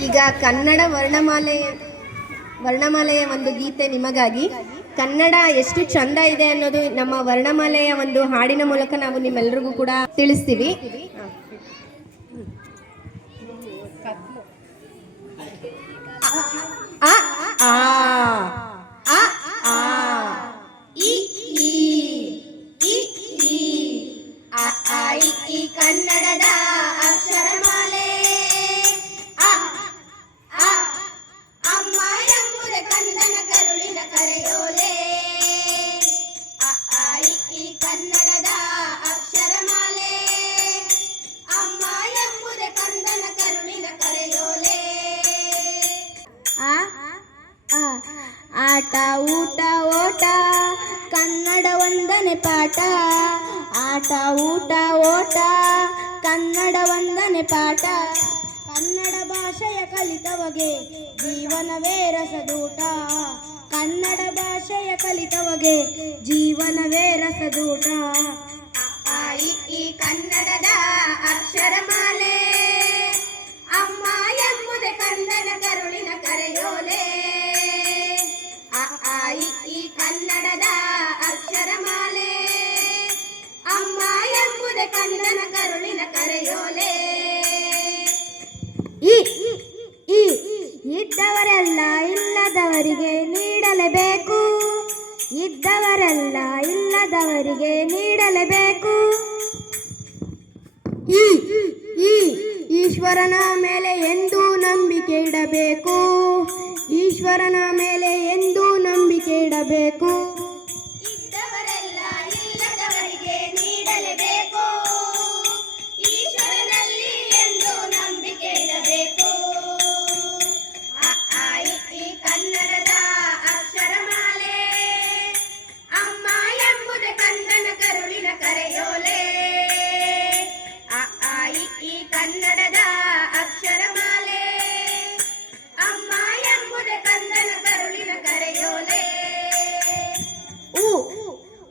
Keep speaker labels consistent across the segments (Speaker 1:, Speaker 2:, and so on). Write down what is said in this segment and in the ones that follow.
Speaker 1: ಈಗ ಕನ್ನಡ ವರ್ಣಮಾಲೆಯ ವರ್ಣಮಾಲೆಯ ಒಂದು ಗೀತೆ ನಿಮಗಾಗಿ. ಕನ್ನಡ ಎಷ್ಟು ಚಂದ ಇದೆ ಅನ್ನೋದು ನಮ್ಮ ವರ್ಣಮಾಲೆಯ ಒಂದು ಹಾಡಿನ ಮೂಲಕ ನಾವು ನಿಮ್ಮೆಲ್ಲರಿಗೂ ಕೂಡ ತಿಳಿಸ್ತೀವಿ. ಆ,
Speaker 2: ಆಟ, ಊಟ, ಓಟ, ಕನ್ನಡ ವಂದನೆ ಪಾಠ. ಆಟ, ಊಟ, ಓಟ, ಕನ್ನಡ ವಂದನೆ ಪಾಠ. ಕನ್ನಡ ಭಾಷೆಯ ಕಲಿತವಗೆ ಜೀವನವೇ ರಸದೂಟ. ಕನ್ನಡ ಭಾಷೆಯ ಕಲಿತವಗೆ ಜೀವನವೇ ರಸದೂಟ.
Speaker 1: ಕನ್ನಡದ ಅಕ್ಷರಮಾಲೆ
Speaker 2: ಇದ್ದವರೆಲ್ಲ ಇಲ್ಲದವರಿಗೆ ನೀಡಲೇಬೇಕು. ಇದ್ದವರೆಲ್ಲ ಇಲ್ಲದವರಿಗೆ ನೀಡಲೇಬೇಕು. ಈ ಈ ಈಶ್ವರನ ಮೇಲೆ ಎಂದೂ ನಂಬಿಕೆ ಇಡಬೇಕು. ಈಶ್ವರನ ಮೇಲೆ ಎಂದೂ ನಂಬಿಕೆ ಇಡಬೇಕು.
Speaker 1: ಕನ್ನಡದ ಅಕ್ಷರಮಾಲೆ ಅಮ್ಮ ಕಂದನ ಕರುಳಿನ ಕರೆಯೋಲೆ.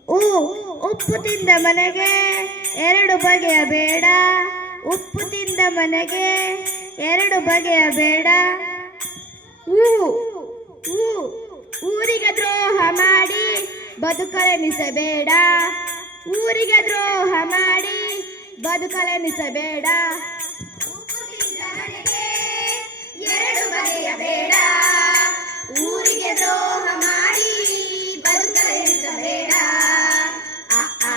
Speaker 2: ಉ ಉಪ್ಪು ತಿಂದ ಮನೆಗೆ ಎರಡು ಬಗೆಯ ಬೇಡ. ಉಪ್ಪು ತಿಂದ ಮನೆಗೆ ಎರಡು ಬಗೆಯ ಬೇಡ. ಊ ಊ, ಊರಿಗೆ ದ್ರೋಹ ಮಾಡಿ ಬದುಕಲೆನಿಸಬೇಡ. ಊರಿಗೆ ದ್ರೋಹ ಮಾಡಿ ಬದುಕಲೆನಿಸಬೇಡ
Speaker 1: ಎರಡು ಬಗೆಯ ಬೇಡ. ಊರಿಗೆ ದ್ರೋಹ ಮಾಡಿ ಬದುಕಲೆನಿಸಬೇಡ ಆ,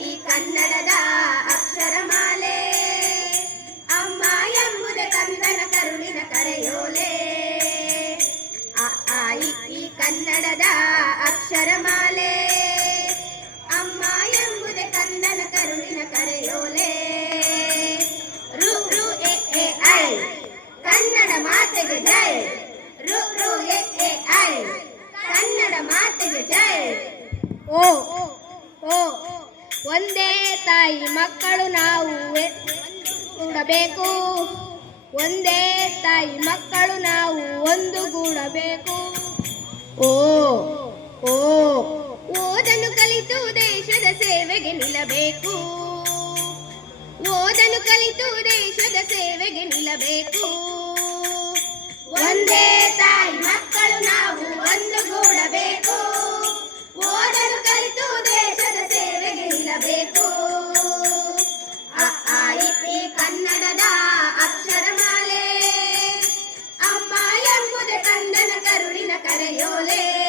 Speaker 1: ಈ ಕನ್ನಡದ
Speaker 2: ಓ ಓ ಒಂದೇ ತಾಯಿ ಮಕ್ಕಳು ನಾವು. ಕೂಡಬೇಕು ಒಂದೇ ತಾಯಿ ಮಕ್ಕಳು ನಾವು. ಒಂದುಗೂಡಬೇಕು ಓ ಓ.
Speaker 1: ಓದನು ಕಲಿತು ದೇಶದ ಸೇವೆಗೆ ನಿಲ್ಲಬೇಕು. ಓದನು ಕಲಿತು ದೇಶದ ಸೇವೆಗೆ ನಿಲ್ಲಬೇಕು. ಒಂದೇ ತಾಯಿ ಮಕ್ಕಳು ನಾವು. ಒಂದು ಕರೆಯೋಲೇ